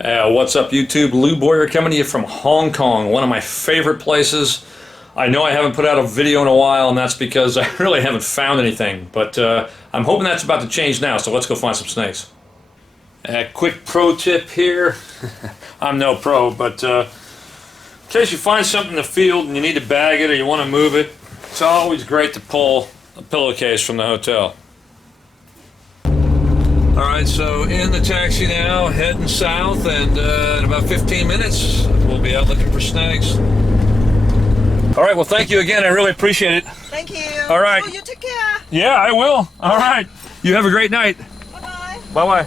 What's up, YouTube? Lou Boyer coming to you from Hong Kong, one of my favorite places. I know I haven't put out a video in a while, and that's because I really haven't found anything, but I'm hoping that's about to change now, so let's go find some snakes. Quick pro tip here. I'm no pro, but in case you find something in the field and you need to bag it or you want to move it, it's always great to pull a pillowcase from the hotel. Alright, so in the taxi now, heading south, and in about 15 minutes, we'll be out looking for snakes. Alright, well thank you again, I really appreciate it. Thank you. Alright. Oh, you take care. Yeah, I will. Alright, you have a great night. Bye-bye. Bye-bye.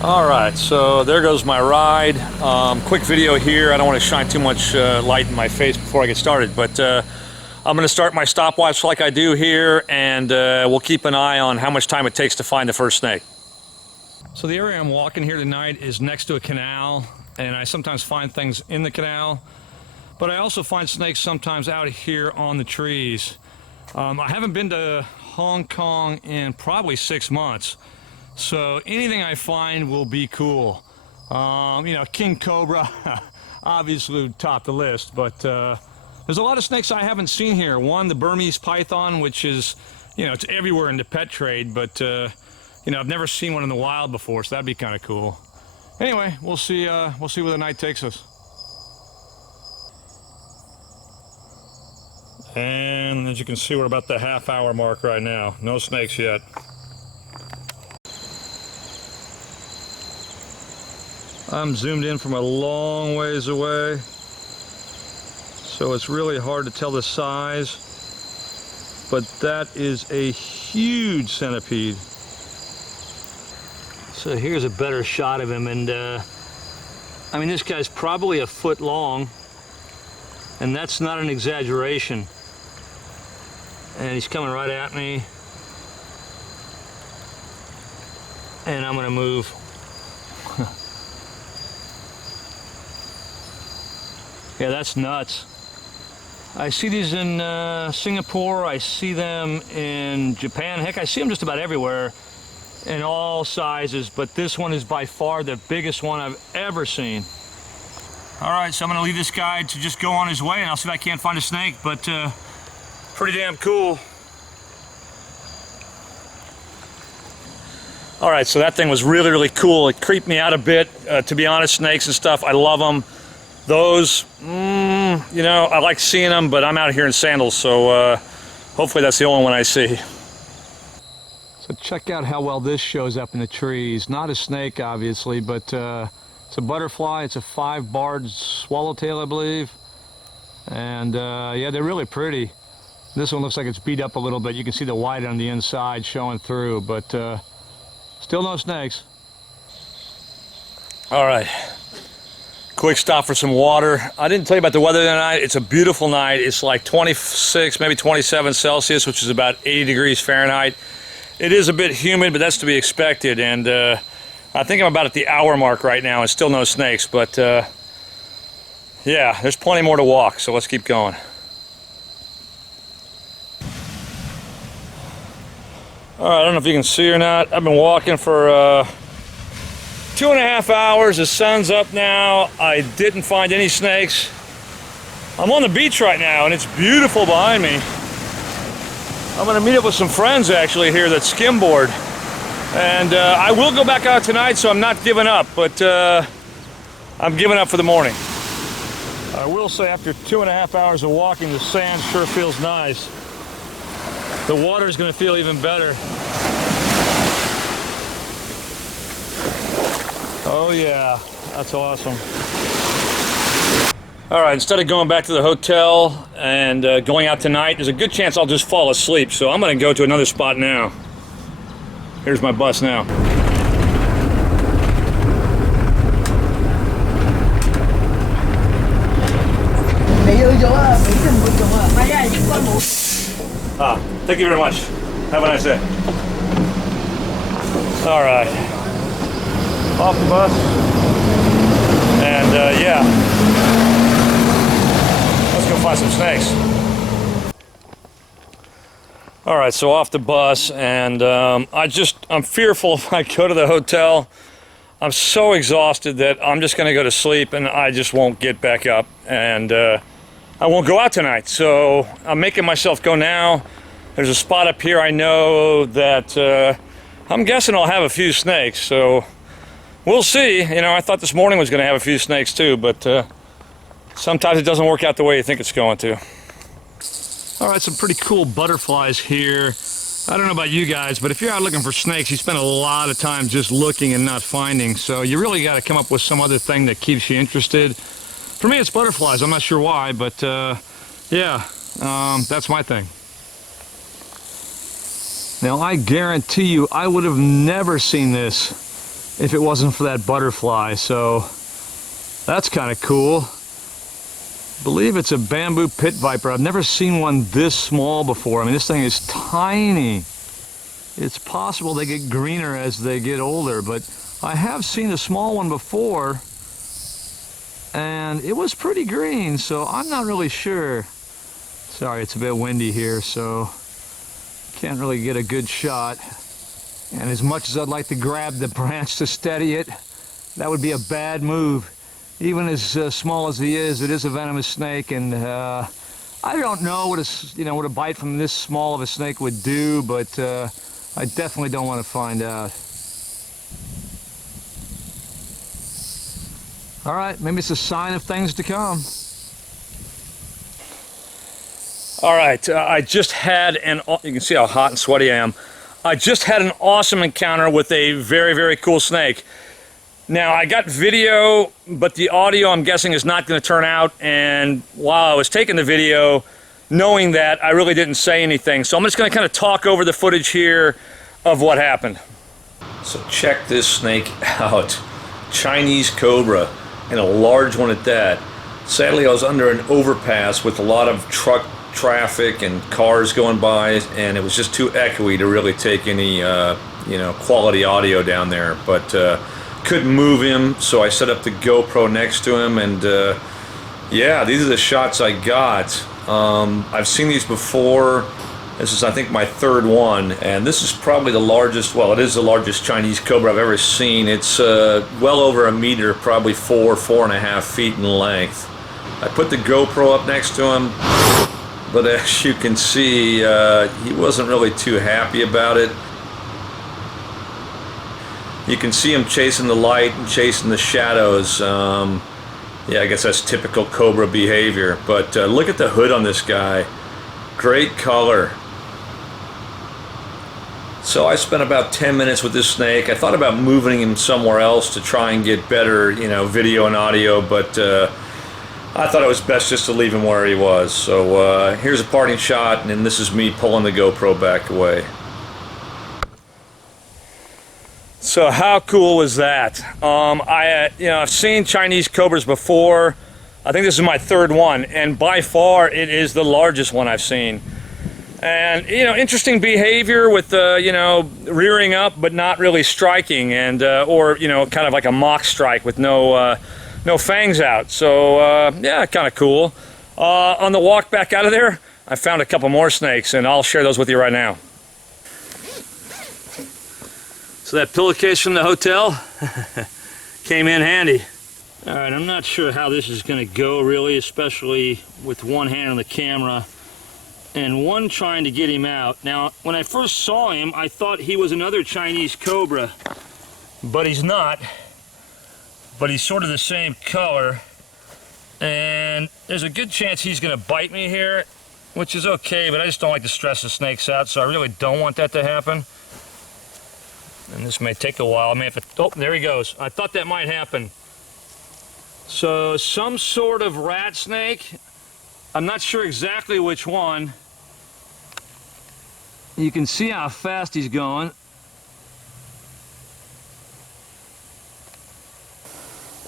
Alright, so there goes my ride. Quick video here, I don't want to shine too much light in my face before I get started, but I'm going to start my stopwatch like I do here, and we'll keep an eye on how much time it takes to find the first snake. So the area I'm walking here tonight is next to a canal, and I sometimes find things in the canal, but I also find snakes sometimes out here on the trees. I haven't been to Hong Kong in probably 6 months, so anything I find will be cool. You know, King Cobra obviously would top the list, but there's a lot of snakes I haven't seen here. One, the Burmese python, which is, you know, it's everywhere in the pet trade, but, you know, I've never seen one in the wild before, so that'd be kind of cool. Anyway, we'll see where the night takes us. And as you can see, we're about the half-hour mark right now. No snakes yet. I'm zoomed in from a long ways away, so it's really hard to tell the size, but that is a huge centipede. So here's a better shot of him, and I mean, this guy's probably a foot long, and that's not an exaggeration. And he's coming right at me, and I'm gonna move. Yeah, that's nuts. I see these in Singapore, I see them in Japan, heck, I see them just about everywhere in all sizes, but this one is by far the biggest one I've ever seen. Alright, so I'm gonna leave this guy to just go on his way, and I'll see if I can't find a snake, but pretty damn cool. Alright, so that thing was really, really cool. It creeped me out a bit, to be honest. Snakes and stuff, I love them. Those, you know, I like seeing them, but I'm out here in sandals, so hopefully that's the only one I see. So check out how well this shows up in the trees. Not a snake, obviously, but it's a butterfly. It's a 5-barred swallowtail, I believe. And yeah, they're really pretty. This one looks like it's beat up a little bit. You can see the white on the inside showing through, but still no snakes. All right. Quick stop for some water. I didn't tell you about the weather tonight. It's a beautiful night. It's like 26, maybe 27 Celsius, which is about 80 degrees Fahrenheit. It is a bit humid, but that's to be expected. And I think I'm about at the hour mark right now, and still no snakes. But yeah, there's plenty more to walk, so let's keep going. All right, I don't know if you can see or not. I've been walking for 2.5 hours. The sun's up now. I didn't find any snakes. I'm on the beach right now, and it's beautiful behind me. I'm going to meet up with some friends actually here that skimboard, and I will go back out tonight, so I'm not giving up, but I'm giving up for the morning. I will say, after 2.5 hours of walking, the sand sure feels nice. The water's going to feel even better. Oh yeah, that's awesome. All right, instead of going back to the hotel and going out tonight, there's a good chance I'll just fall asleep, so I'm gonna go to another spot now. Here's my bus now. Thank you very much. Have a nice day. All right. Off the bus, and yeah, let's go find some snakes. All right, so off the bus, and I'm fearful if I go to the hotel I'm so exhausted that I'm just going to go to sleep, and I just won't get back up, and I won't go out tonight. So I'm making myself go now. There's a spot up here I know that I'm guessing I'll have a few snakes, so we'll see. You know, I thought this morning was going to have a few snakes too, but sometimes it doesn't work out the way you think it's going to. All right, some pretty cool butterflies here. I don't know about you guys, but if you're out looking for snakes, you spend a lot of time just looking and not finding. So you really got to come up with some other thing that keeps you interested. For me, it's butterflies. I'm not sure why, but yeah, that's my thing. Now, I guarantee you, I would have never seen this if it wasn't for that butterfly. So that's kind of cool. I believe it's a bamboo pit viper. I've never seen one this small before. I mean, this thing is tiny. It's possible they get greener as they get older, but I have seen a small one before, and it was pretty green, so I'm not really sure. Sorry, it's a bit windy here, so can't really get a good shot. And as much as I'd like to grab the branch to steady it, that would be a bad move. Even as small as he is, it is a venomous snake, and I don't know what a bite from this small of a snake would do, but I definitely don't want to find out. All right, maybe it's a sign of things to come. All right, I just had you can see how hot and sweaty I am. I just had an awesome encounter with a very, very cool snake. Now, I got video, but the audio, I'm guessing, is not going to turn out. And while I was taking the video, knowing that, I really didn't say anything. So I'm just going to kind of talk over the footage here of what happened. So check this snake out. Chinese Cobra, and a large one at that. Sadly, I was under an overpass with a lot of truck traffic and cars going by, and it was just too echoey to really take any, quality audio down there. But couldn't move him, so I set up the GoPro next to him, and yeah, these are the shots I got. I've seen these before. This is, I think, my third one, and this is probably the largest, well, it is the largest Chinese Cobra I've ever seen. It's well over a meter, probably 4.5 feet in length. I put the GoPro up next to him, but as you can see, he wasn't really too happy about it. You can see him chasing the light and chasing the shadows. Yeah, I guess that's typical Cobra behavior. But look at the hood on this guy. Great color. So I spent about 10 minutes with this snake. I thought about moving him somewhere else to try and get better, video and audio, but I thought it was best just to leave him where he was. So here's a parting shot, and then this is me pulling the GoPro back away. So how cool was that? I've seen Chinese Cobras before. I think this is my third one, and by far it is the largest one I've seen. And interesting behavior with rearing up but not really striking, and or kind of like a mock strike with no fangs out. So yeah, kind of cool. On the walk back out of there, I found a couple more snakes, and I'll share those with you right now. So that pillowcase from the hotel came in handy. All right, I'm not sure how this is going to go really, especially with one hand on the camera and one trying to get him out. Now, when I first saw him, I thought he was another Chinese Cobra, but he's not. But he's sort of the same color, and there's a good chance he's going to bite me here, which is okay, but I just don't like to stress the snakes out, so I really don't want that to happen. And this may take a while. I may have to, oh, there he goes. I thought that might happen. So some sort of rat snake. I'm not sure exactly which one. You can see how fast he's going.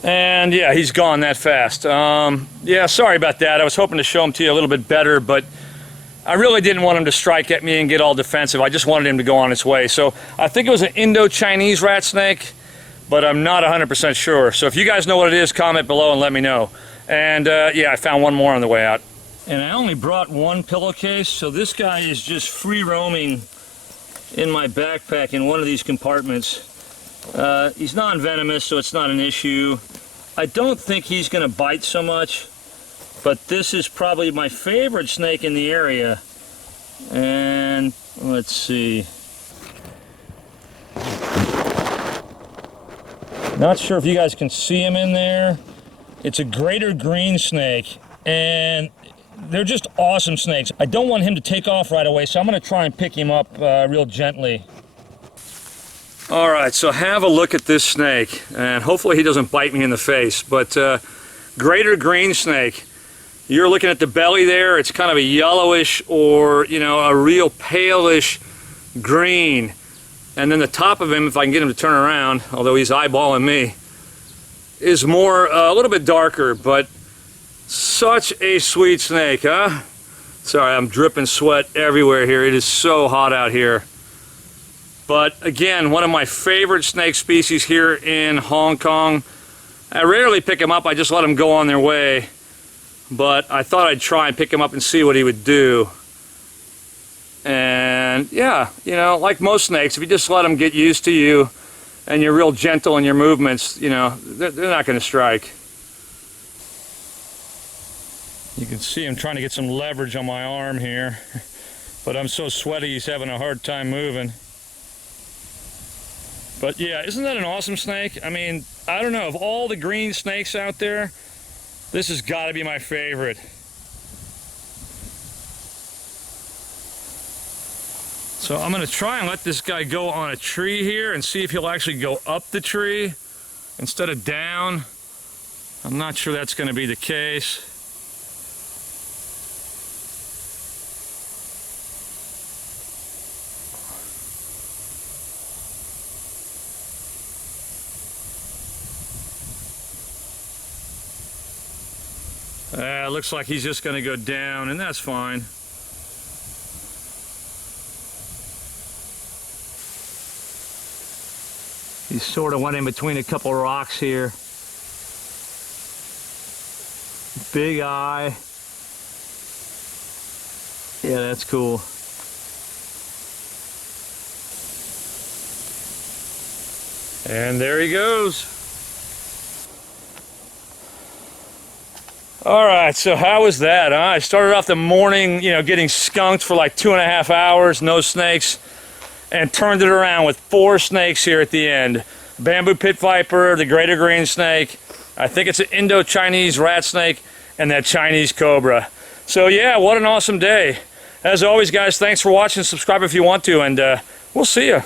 And yeah, he's gone that fast. Yeah, sorry about that. I was hoping to show him to you a little bit better, but I really didn't want him to strike at me and get all defensive. I just wanted him to go on his way. So I think it was an Indo-Chinese rat snake, but I'm not 100% sure. So if you guys know what it is, comment below and let me know. And yeah, I found one more on the way out. And I only brought one pillowcase, so this guy is just free roaming in my backpack in one of these compartments. He's non-venomous, so it's not an issue. I don't think he's going to bite so much, but this is probably my favorite snake in the area. And let's see. Not sure if you guys can see him in there. It's a greater green snake, and they're just awesome snakes. I don't want him to take off right away, so I'm going to try and pick him up real gently. All right, so have a look at this snake, and hopefully he doesn't bite me in the face. But greater green snake, you're looking at the belly there. It's kind of a yellowish or, you know, a real palish green. And then the top of him, if I can get him to turn around, although he's eyeballing me, is more, a little bit darker, but such a sweet snake, huh? Sorry, I'm dripping sweat everywhere here. It is so hot out here. But again, one of my favorite snake species here in Hong Kong. I rarely pick them up, I just let them go on their way. But I thought I'd try and pick him up and see what he would do. And yeah, you know, like most snakes, if you just let them get used to you and you're real gentle in your movements, you know, they're not going to strike. You can see him trying to get some leverage on my arm here, but I'm so sweaty he's having a hard time moving. But yeah, isn't that an awesome snake? I mean, I don't know, of all the green snakes out there, this has got to be my favorite. So I'm going to try and let this guy go on a tree here and see if he'll actually go up the tree instead of down. I'm not sure that's going to be the case. Looks like he's just going to go down, and that's fine. He sort of went in between a couple rocks here. Big eye. Yeah, that's cool. And there he goes. All right, so how was that, huh? I started off the morning, you know, getting skunked for like 2.5 hours, no snakes, and turned it around with 4 snakes here at the end. Bamboo pit viper, the greater green snake, I think it's an Indo-Chinese rat snake, and that Chinese cobra. So yeah, what an awesome day. As always, guys, thanks for watching. Subscribe if you want to, and we'll see you.